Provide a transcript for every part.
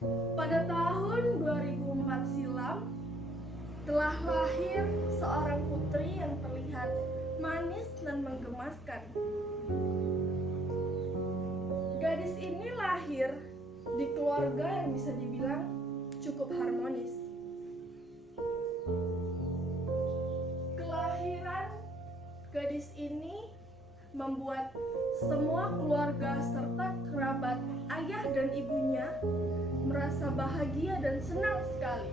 Pada tahun 2004 silam, telah lahir seorang putri yang terlihat manis dan menggemaskan. Gadis ini lahir di keluarga yang bisa dibilang cukup harmonis. Kelahiran gadis ini membuat semua keluarga serta kerabat ayah dan ibunya merasa bahagia dan senang sekali.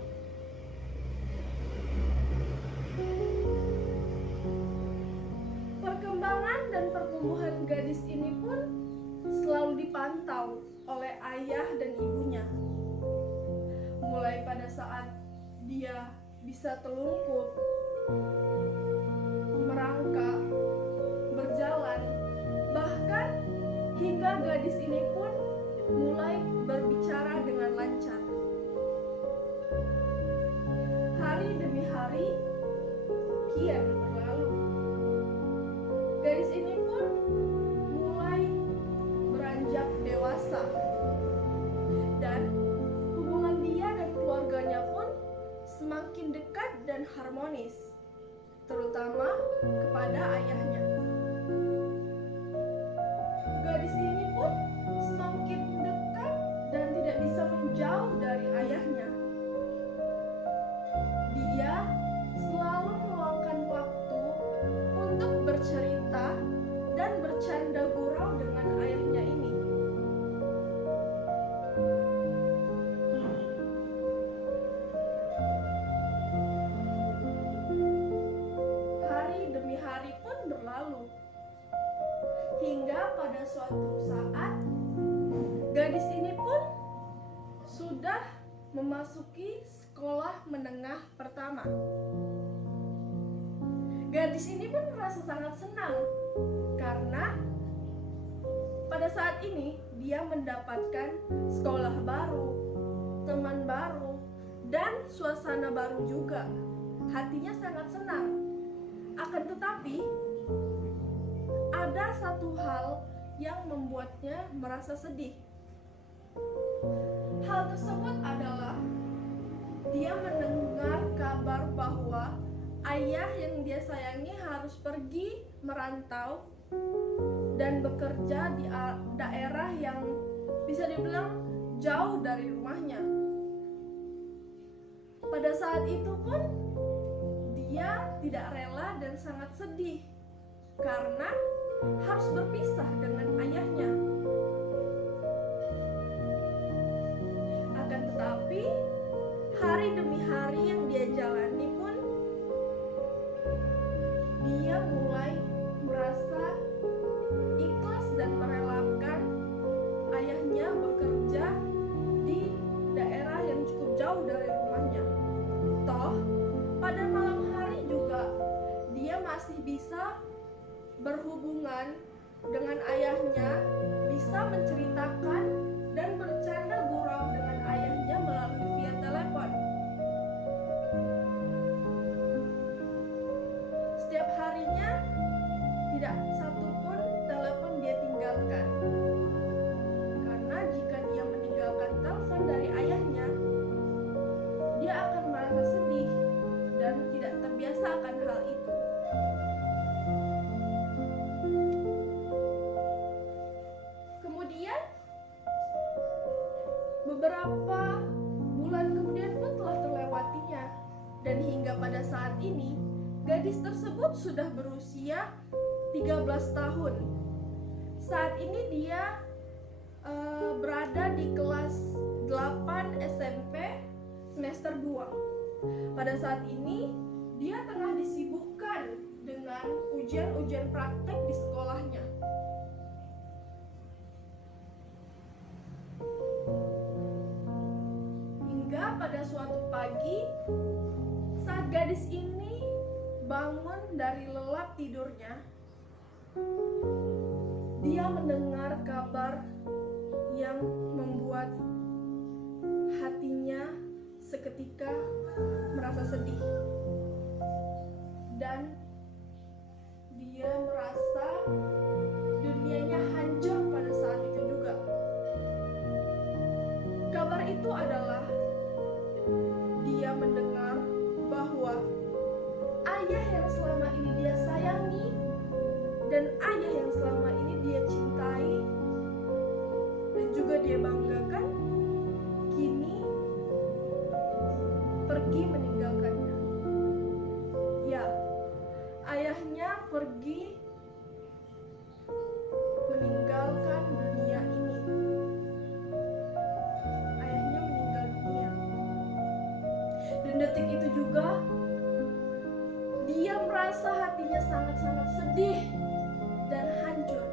Perkembangan dan pertumbuhan gadis ini pun selalu dipantau oleh ayah dan ibunya. Mulai pada saat dia bisa telungkup, merangkak, berjalan, bahkan hingga gadis ini pun mulai berbicara dengan lancar. Hari demi hari kian berlalu. Gadis ini pun mulai beranjak dewasa, dan hubungan dia dan keluarganya pun semakin dekat dan harmonis, terutama kepada ayahnya. Gadis ini pun semakin dekat dan tidak bisa menjauh dari ayahnya. Dia selalu meluangkan waktu untuk bercerita dan bercanda gurau dengan ayahnya ini. Hari demi hari pun berlalu, hingga pada suatu saat gadis ini pun sudah memasuki sekolah menengah pertama. Gadis ini pun merasa sangat senang karena pada saat ini dia mendapatkan sekolah baru, teman baru, dan suasana baru juga. Hatinya sangat senang. Akan tetapi ada satu hal yang membuatnya merasa sedih. Hal tersebut adalah dia mendengar kabar bahwa ayah yang dia sayangi harus pergi merantau dan bekerja di daerah yang bisa dibilang jauh dari rumahnya. Pada saat itu pun dia tidak rela dan sangat sedih karena harus berpisah dengan ayahnya. Akan tetapi hari demi hari yang dia jalani pun dia mulai merasa ikhlas dan merelakan ayahnya bekerja di daerah yang cukup jauh dari rumahnya. Toh pada malam hari juga dia masih bisa berhubungan dengan ayahnya, bisa menceritakan dan bercanda gurau dengan ayahnya melalui via telepon. Setiap harinya tidak satupun telepon dia tinggalkan, karena jika dia meninggalkan telepon dari ayahnya, dia akan merasa sedih dan tidak terbiasa akan hal itu. Kemudian beberapa bulan kemudian pun telah terlewatinya, dan hingga pada saat ini gadis tersebut sudah berusia 13 tahun. Saat ini dia berada di kelas 8 SMP semester 2. Pada saat ini dia tengah disibukkan dengan ujian-ujian praktek di sekolahnya. Hingga pada suatu pagi, saat gadis ini bangun dari lelap tidurnya, dia mendengar kabar yang membuat hatinya seketika merasa sedih, dan dia merasa dunianya hancur pada saat itu juga. Kabar itu itu adalah dia mendengar bahwa ayah yang selama ini dia sayangi dan ayah yang selama ini dia cintai dan juga dia banggakan kini pergi meninggalkannya. Ya, ayahnya pergi meninggalkan dunia ini. Ayahnya meninggal dunia. Dan detik itu juga dia merasa hatinya sangat-sangat sedih dan hancur.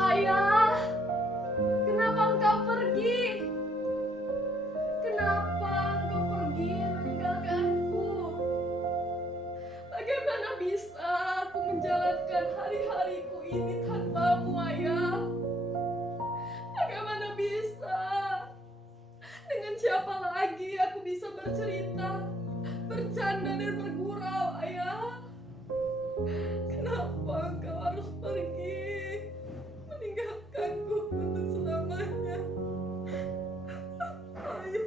Ayah, kenapa engkau pergi? Kenapa engkau pergi meninggalkanku? Bagaimana bisa aku menjalankan hari-hariku ini tanpamu, Ayah? Bagaimana bisa? Dengan siapa lagi aku bisa bercerita, bercanda dan bergurau, Ayah? Kenapa engkau harus pergi meninggalkanku untuk selamanya? Ayah,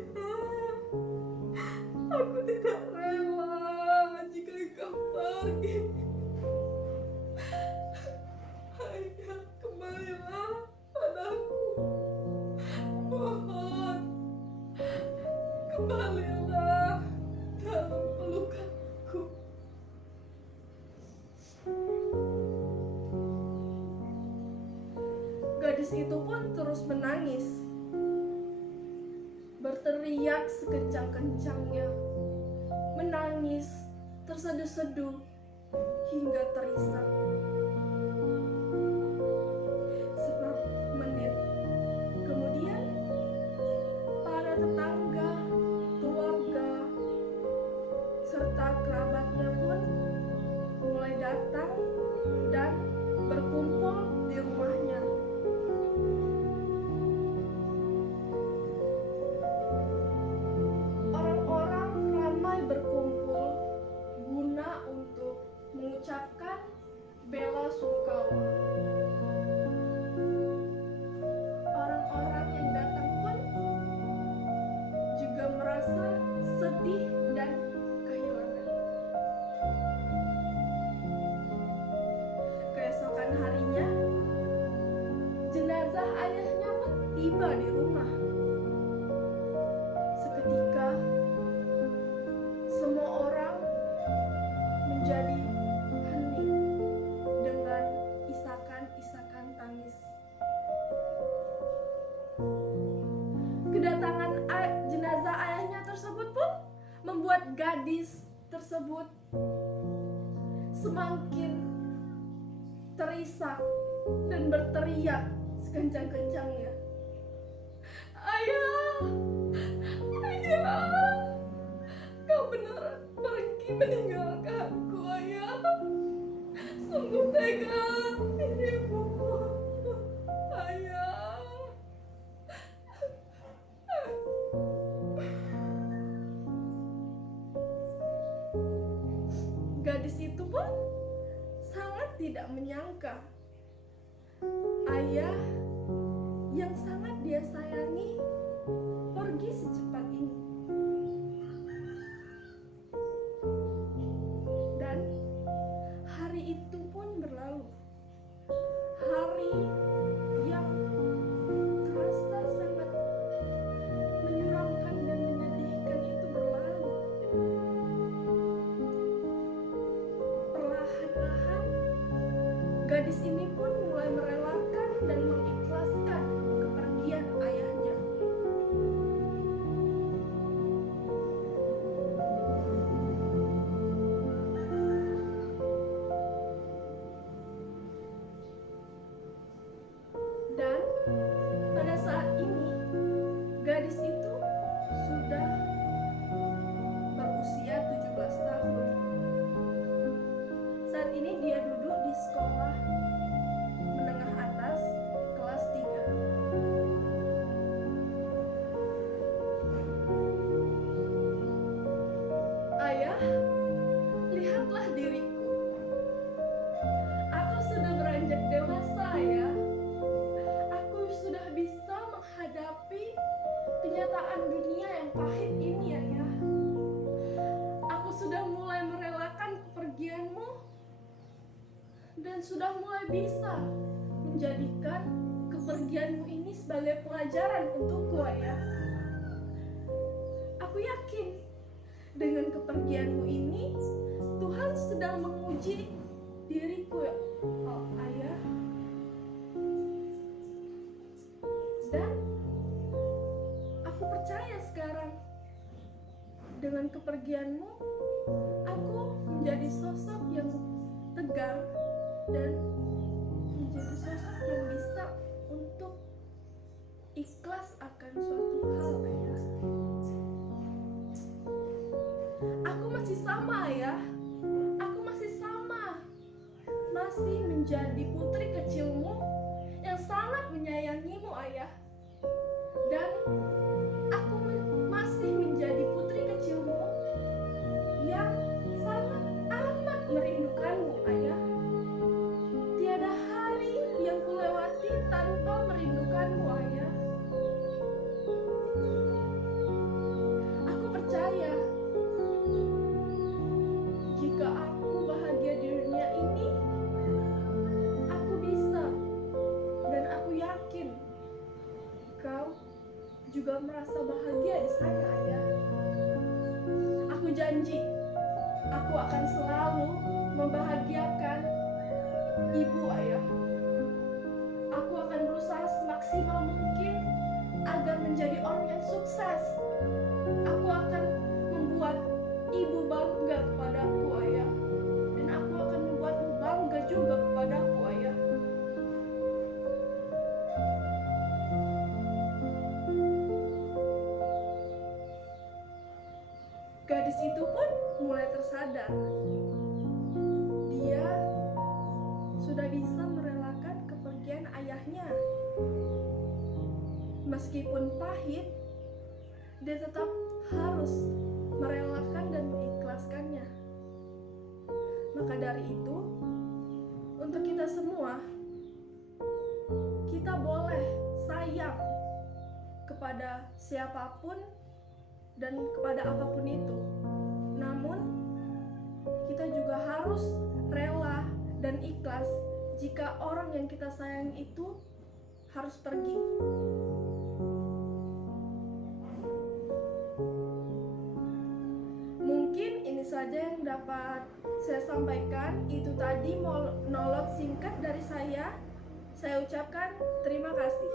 aku tidak rela jika engkau pergi. Ayah, kembalilah padaku. Mohon, kembalilah dalam pelukanku. Gadis itu pun terus menangis, berteriak sekencang-kencangnya, menangis terseduh-seduh hingga terisak. Semenit kemudian, para tetangga, keluarga, serta kerabatnya pun mulai datang dan berkumpul di rumahnya. Orang-orang ramai berkumpul guna untuk mengucapkan bela sungkawa. Orang-orang yang datang pun juga merasa sedih dan kehilangan. Keesokan harinya, jenazah ayahnya pun tiba di rumah. Seketika, semua orang menjadi hening dengan isakan-isakan tangis. Kedatangan jenazah ayahnya tersebut pun membuat gadis tersebut semakin terisak dan berteriak sekencang-kencangnya. Ayah, ayah, kau benar pergi meninggalkanku, Ayah. Sungguh tega dirimu, Ayah. Gadis itu pun sangat tidak menyangka ayah yang sangat dia sayangi pergi secepat ini. Dan hari itu pun berlalu. Hari yang terasa sangat menyeramkan dan menyedihkan itu berlalu. Perlahan-lahan gadis ini pun mulai merelakan dan mengikhlaskan kepergian ayahnya. Dan pada saat ini gadis itu sudah berusia 17 tahun. Saat ini dia duduk di sekolah menengah atas kelas 3. sudah mulai bisa menjadikan kepergianmu ini sebagai pelajaran untukku, Ayah. Aku yakin dengan kepergianmu ini Tuhan sedang menguji diriku, oh Ayah. Dan aku percaya sekarang dengan kepergianmu aku menjadi sosok yang tegar dan menjadi sosok yang bisa untuk ikhlas akan suatu hal, Ayah. Aku masih sama, Ayah. Aku masih sama. Masih menjadi putri kecilmu yang sangat menyayangimu, Ayah. Dan aku masih menjadi putri kecilmu yang sangat amat merindukanmu, Ayah. Tiada hari yang kulewati tanpa merindukanmu, Ayah. Aku percaya jika aku bahagia di dunia ini, aku bisa, dan aku yakin kau juga merasa bahagia di sana, Ayah. Aku janji, aku akan selalu membahagiakan ibu, Ayah. Aku akan berusaha semaksimal mungkin agar menjadi orang yang sukses. Aku akan membuat ibu bangga kepadaku, Ayah. Dan aku akan membuatmu bangga juga kepadaku, Ayah. Gadis itu pun mulai tersadar. Dia sudah bisa merelakan kepergian ayahnya. Meskipun pahit, dia tetap harus merelakan dan mengikhlaskannya. Maka dari itu, untuk kita semua, kita boleh sayang kepada siapapun dan kepada apapun itu. Namun, kita juga harus rela dan ikhlas jika orang yang kita sayangi itu harus pergi. Mungkin ini saja yang dapat saya sampaikan. Itu tadi monolog singkat dari saya. Saya ucapkan terima kasih.